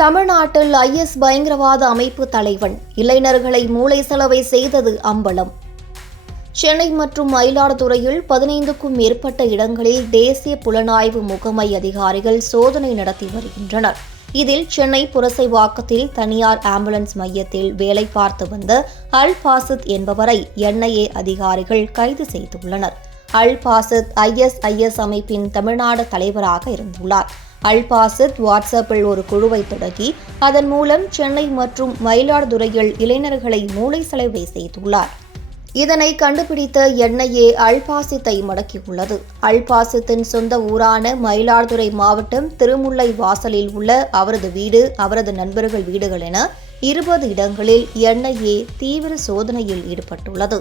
தமிழ்நாட்டில் IS பயங்கரவாத அமைப்பு தலைவன் இளைஞர்களை மூளை செலவை செய்தது அம்பலம். சென்னை மற்றும் மயிலாடுதுறையில் 15க்கும் மேற்பட்ட இடங்களில் தேசிய புலனாய்வு முகமை அதிகாரிகள் சோதனை நடத்தி வருகின்றனர். இதில் சென்னை புரசைவாக்கத்தில் தனியார் ஆம்புலன்ஸ் மையத்தில் வேலை பார்த்து வந்த அல் பாசித் என்பவரை NIA அதிகாரிகள் கைது செய்துள்ளனர். அல் பாசித் IS அமைப்பின் தமிழ்நாடு தலைவராக இருந்துள்ளார். அல் பாசித் வாட்ஸ்அப்பில் ஒரு குழுவை தொடங்கி அதன் மூலம் சென்னை மற்றும் மயிலாடுதுறையில் இளைஞர்களை மூளை செலவை செய்துள்ளார். இதனை கண்டுபிடித்த NIA அல் பாசித்தை மடக்கியுள்ளது. அல் பாசித்தின் சொந்த ஊரான மயிலாடுதுறை மாவட்டம் திருமுல்லை வாசலில் உள்ள அவரது வீடு, அவரது நண்பர்கள் வீடுகள் என 20 இடங்களில் NIA தீவிர சோதனையில் ஈடுபட்டுள்ளது.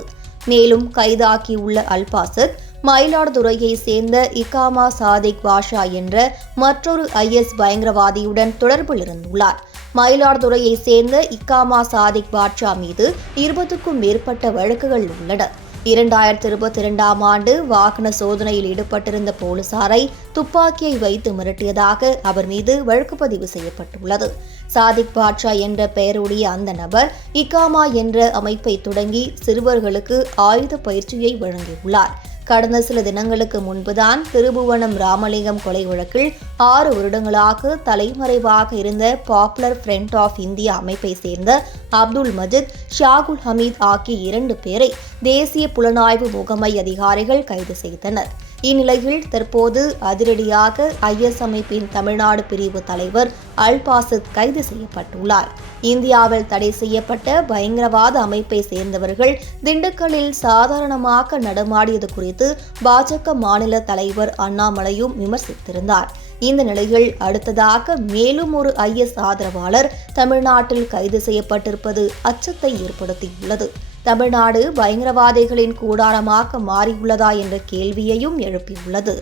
மேலும் கைதாகியுள்ள அல் பாசித் மயிலாடுதுறையை சேர்ந்த இகாமா சாதிக் பாஷா என்ற மற்றொரு IS பயங்கரவாதியுடன் தொடர்பில் இருந்துள்ளார். மயிலாடுதுறையை சேர்ந்த இகாமா சாதிக் பாட்ஷா மீது 20க்கும் மேற்பட்ட வழக்குகள் உள்ளன. 2022ஆம் ஆண்டு வாகன சோதனையில் ஈடுபட்டிருந்த போலீசாரை துப்பாக்கியை வைத்து மிரட்டியதாக அவர் மீது வழக்கு பதிவு செய்யப்பட்டுள்ளது. சாதிக் பாட்ஷா என்ற பெயருடைய அந்த நபர் இகாமா என்ற அமைப்பை தொடங்கி சிறுவர்களுக்கு ஆயுத பயிற்சியை வழங்கியுள்ளார். கடந்த சில தினங்களுக்கு முன்புதான் திருபுவனம் ராமலிங்கம் கொலை வழக்கில் 6 வருடங்களாக தலைமறைவாக இருந்த பாப்புலர் ஃப்ரண்ட் ஆஃப் இந்தியா அமைப்பை சேர்ந்த அப்துல் மஜித், ஷாகுல் ஹமீத் ஆகிய 2 பேரை தேசிய புலனாய்வு முகமை அதிகாரிகள் கைது செய்தனர். இந்நிலையில் தற்போது அதிரடியாக IS அமைப்பின் தமிழ்நாடு பிரிவு தலைவர் அல் பாசித் கைது செய்யப்பட்டுள்ளார். இந்தியாவில் தடை செய்யப்பட்ட பயங்கரவாத அமைப்பை சேர்ந்தவர்கள் திண்டுக்கல்லில் சாதாரணமாக நடமாடியது குறித்து பாஜக மாநில தலைவர் அண்ணாமலையும் விமர்சித்திருந்தார். இந்த நிலையில் அடுத்ததாக மேலும் ஒரு IS ஆதரவாளர் தமிழ்நாட்டில் கைது செய்யப்பட்டிருப்பது அச்சத்தை ஏற்படுத்தியுள்ளது. தமிழ்நாடு பயங்கரவாதிகளின் கூடாரமாக மாறியுள்ளதா என்ற கேள்வியையும் எழுப்பியுள்ளது.